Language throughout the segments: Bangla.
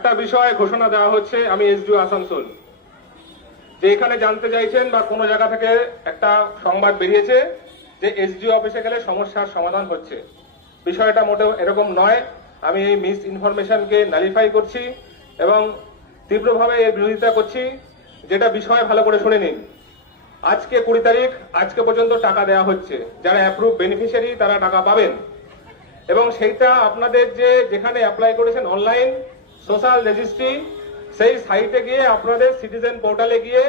একটা বিষয় ঘোষণা দেওয়া হচ্ছে, আমি এসডিও আসানসোল, যে এখানে জানতে চাইছেন বা কোনো জায়গা থেকে একটা সংবাদ বেরিয়েছে যে এসডিও অফিসে গেলে সমস্যার সমাধান হচ্ছে। বিষয়টা মোটেও এরকম নয়। আমি এই মিস ইনফরমেশনকে নালিফাই করছি এবং তীব্রভাবে এর বিরোধিতা করছি। যেটা বিষয় ভালো করে শুনে নিন। আজকে 20 তারিখ, আজকে পর্যন্ত টাকা দেওয়া হচ্ছে। যারা অ্যাপ্রুভ বেনিফিশিয়ারি তারা টাকা পাবেন এবং সেইটা আপনাদের যেখানে অ্যাপ্লাই করেছেন অনলাইন সোশ্যাল রেজিস্ট্রি, সেই সাইটে গিয়ে আপনাদের সিটিজেন পোর্টালে গিয়ে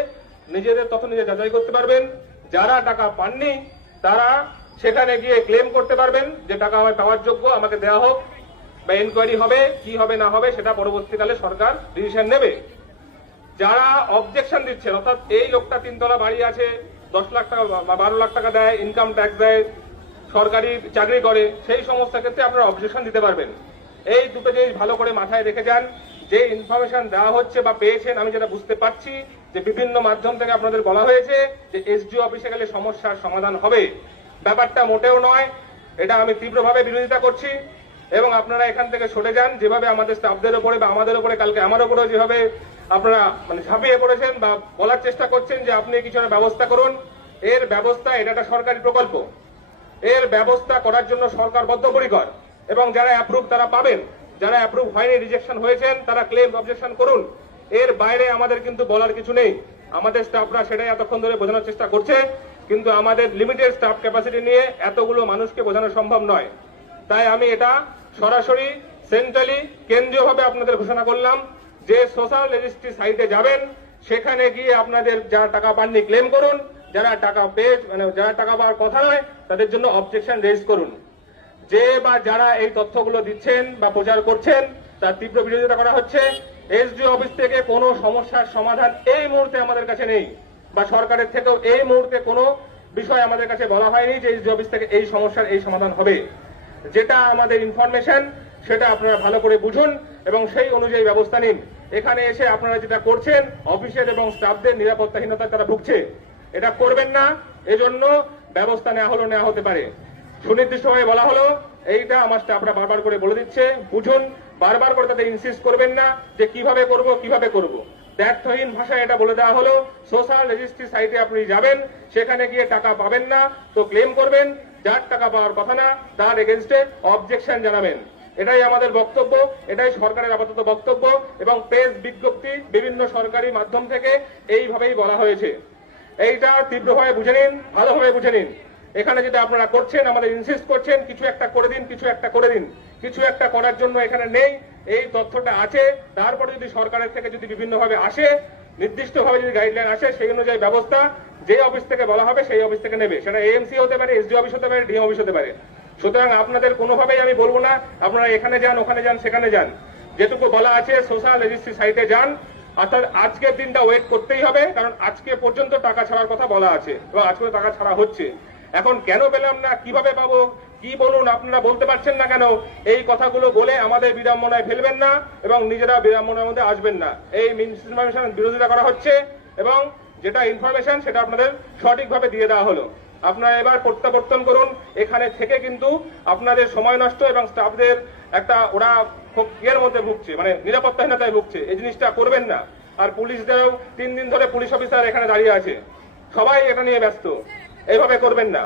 নিজেদের তথ্য নিজে যাচাই করতে পারবেন। যারা টাকা পাননি তারা সেখানে গিয়ে ক্লেম করতে পারবেন যে টাকা আমার পাওয়ার যোগ্য, আমাকে দেওয়া হোক, বা এনকোয়ারি হবে, কি হবে না হবে সেটা পরবর্তীকালে সরকার ডিসিশন নেবে। যারা অবজেকশন দিচ্ছেন, অর্থাৎ এই লোকটা 3 তলা বাড়ি আছে, 10 লাখ টাকা বা 12 লাখ টাকা দেয়, ইনকাম ট্যাক্স দেয়, সরকারি চাকরি করে, সেই সমস্ত ক্ষেত্রে আপনারা অবজেকশন দিতে পারবেন। এই দুটো জিনিস ভালো করে মাথায় রেখে যান। যে ইনফরমেশন দেওয়া হচ্ছে বা পেয়েছেন, আমি যেটা বুঝতে পারছি যে বিভিন্ন মাধ্যম থেকে আপনাদের বলা হয়েছে যে এসডিও অফিসে গেলে সমস্যার সমাধান হবে। ব্যাপারটা মোটেও নয়। এটা আমি তীব্রভাবে বিরোধিতা করছি এবং আপনারা এখান থেকে সরে যান। যেভাবে আমাদের স্টাফদের উপরে বা আমাদের উপরে, কালকে আমার উপরেও যেভাবে আপনারা ঝাঁপিয়ে পড়েছেন বা বলার চেষ্টা করছেন যে আপনি কিছু একটা ব্যবস্থা করুন, এর ব্যবস্থা, এটা একটা সরকারি প্রকল্প, এর ব্যবস্থা করার জন্য সরকার বদ্ধপরিকর এবং যারা অ্যাপ্রুভ তারা পাবেন। যারা অ্যাপ্রুভ হয়নি, রিজেকশন হয়েছেন, তারা ক্লেম অবজেকশন করুন। এর বাইরে আমাদের কিন্তু বলার কিছু নেই। আমাদের স্টাফরা সেটাই এতক্ষণ ধরে বোঝানোর চেষ্টা করছে, কিন্তু আমাদের লিমিটেড স্টাফ ক্যাপাসিটি নিয়ে এতগুলো মানুষকে বোঝানো সম্ভব নয়। তাই আমি এটা সরাসরি সেন্ট্রালি, কেন্দ্রীয়ভাবে আপনাদের ঘোষণা করলাম যে সোশ্যাল রেজিস্ট্রি সাইটে যাবেন, সেখানে গিয়ে আপনাদের যারা টাকা পাননি ক্লেম করুন, যারা টাকা যারা টাকা পাওয়ার কথা নয় তাদের জন্য অবজেকশন রেজ করুন। যে বা যারা এই তথ্যগুলো দিচ্ছেন বা প্রচার করছেন তার তীব্র বিরোধিতা করা হচ্ছে। এসডিও অফিস থেকে কোনো সমস্যার সমাধান এই মুহূর্তে আমাদের কাছে নেই, বা সরকারের থেকেও এই মুহূর্তে কোনো বিষয় আমাদের কাছে বলা হয়নি যে এসডিও অফিস থেকে এই সমস্যার এই সমাধান হবে। যেটা আমাদের ইনফরমেশন সেটা আপনারা ভালো করে বুঝুন এবং সেই অনুযায়ী ব্যবস্থা নিন। এখানে এসে আপনারা যেটা করছেন, অফিসের এবং স্টাফদের নিরাপত্তাহীনতায় তারা ভুগছে, এটা করবেন না। এজন্য ব্যবস্থা নেওয়া হতে পারে। সুনির্দিষ্টভাবে বলা হলো, এইটা আমার স্টাফরা বারবার করে বলে দিচ্ছে, বুঝুন। বারবার করে তাদের ইনসিস্ট করবেন না যে কিভাবে করব। দ্ব্যর্থহীন ভাষায় এটা বলে দেওয়া হলো, সোশ্যাল রেজিস্ট্রি সাইটে আপনি যাবেন, সেখানে গিয়ে টাকা পাবেন না তো ক্লেম করবেন, যার টাকা পাওয়ার কথা না তার এগেনস্টে অবজেকশন জানাবেন। এটাই আমাদের বক্তব্য, এটাই সরকারের আপাতত বক্তব্য এবং প্রেস বিজ্ঞপ্তি বিভিন্ন সরকারি মাধ্যম থেকে এইভাবেই বলা হয়েছে। এইটা তীব্রভাবে বুঝে নিন, ভালোভাবে বুঝে নিন। এখানে যেটা আপনারা করছেন, আমাদের ইনসিস্ট করছেন কিছু একটা করে দিন, কিছু একটা করার জন্য এখানে নেই। এই তথ্যটা আছে, তারপরে যদি সরকারের থেকে যদি বিভিন্নভাবে আসে, নির্দিষ্টভাবে যদি গাইডলাইন আসে, সেই অনুযায়ী ব্যবস্থা যে অফিস থেকে বলা হবে সেই অফিস থেকে নেবে। সেটা এএমসি হতে পারে, এসডিও অফিস হতে পারে, ডিএম অফিস হতে পারে। সুতরাং আপনাদের কোনোভাবেই আমি বলবো না আপনারা এখানে যান, ওখানে যান, সেখানে যান। যেটুকু বলা আছে সোশ্যাল রেজিস্ট্রি সাইটে যান। অর্থাৎ আজকের দিনটা ওয়েট করতেই হবে, কারণ আজকে পর্যন্ত টাকা ছাড়ার কথা বলা আছে এবং আজকে টাকা ছাড়া হচ্ছে। এখন কেন পেলাম না, কিভাবে পাবো, কি বলুন, আপনারা বলতে পারছেন না কেন? এই কথাগুলো বলে আমাদের বিড়ম্বনায় ফেলবেন না এবং নিজেরা বিড়ম্বনার মধ্যে আসবেন না। এই মিসইনফরমেশন বিরোধিতা করা হচ্ছে এবং যেটা ইনফরমেশন সেটা আপনাদের সঠিকভাবে দিয়ে দেওয়া হলো। আপনারা এবার প্রত্যাবর্তন করুন। এখানে থেকে কিন্তু আপনাদের সময় নষ্ট এবং স্টাফদের একটা ওরা খুব ইয়ের মধ্যে ভুগছে, নিরাপত্তাহীনতায় ভুগছে। এই জিনিসটা করবেন না। আর পুলিশদেরও 3 দিন ধরে পুলিশ অফিসার এখানে দাঁড়িয়ে আছে, সবাই এটা নিয়ে ব্যস্ত। এইভাবে করবেন না।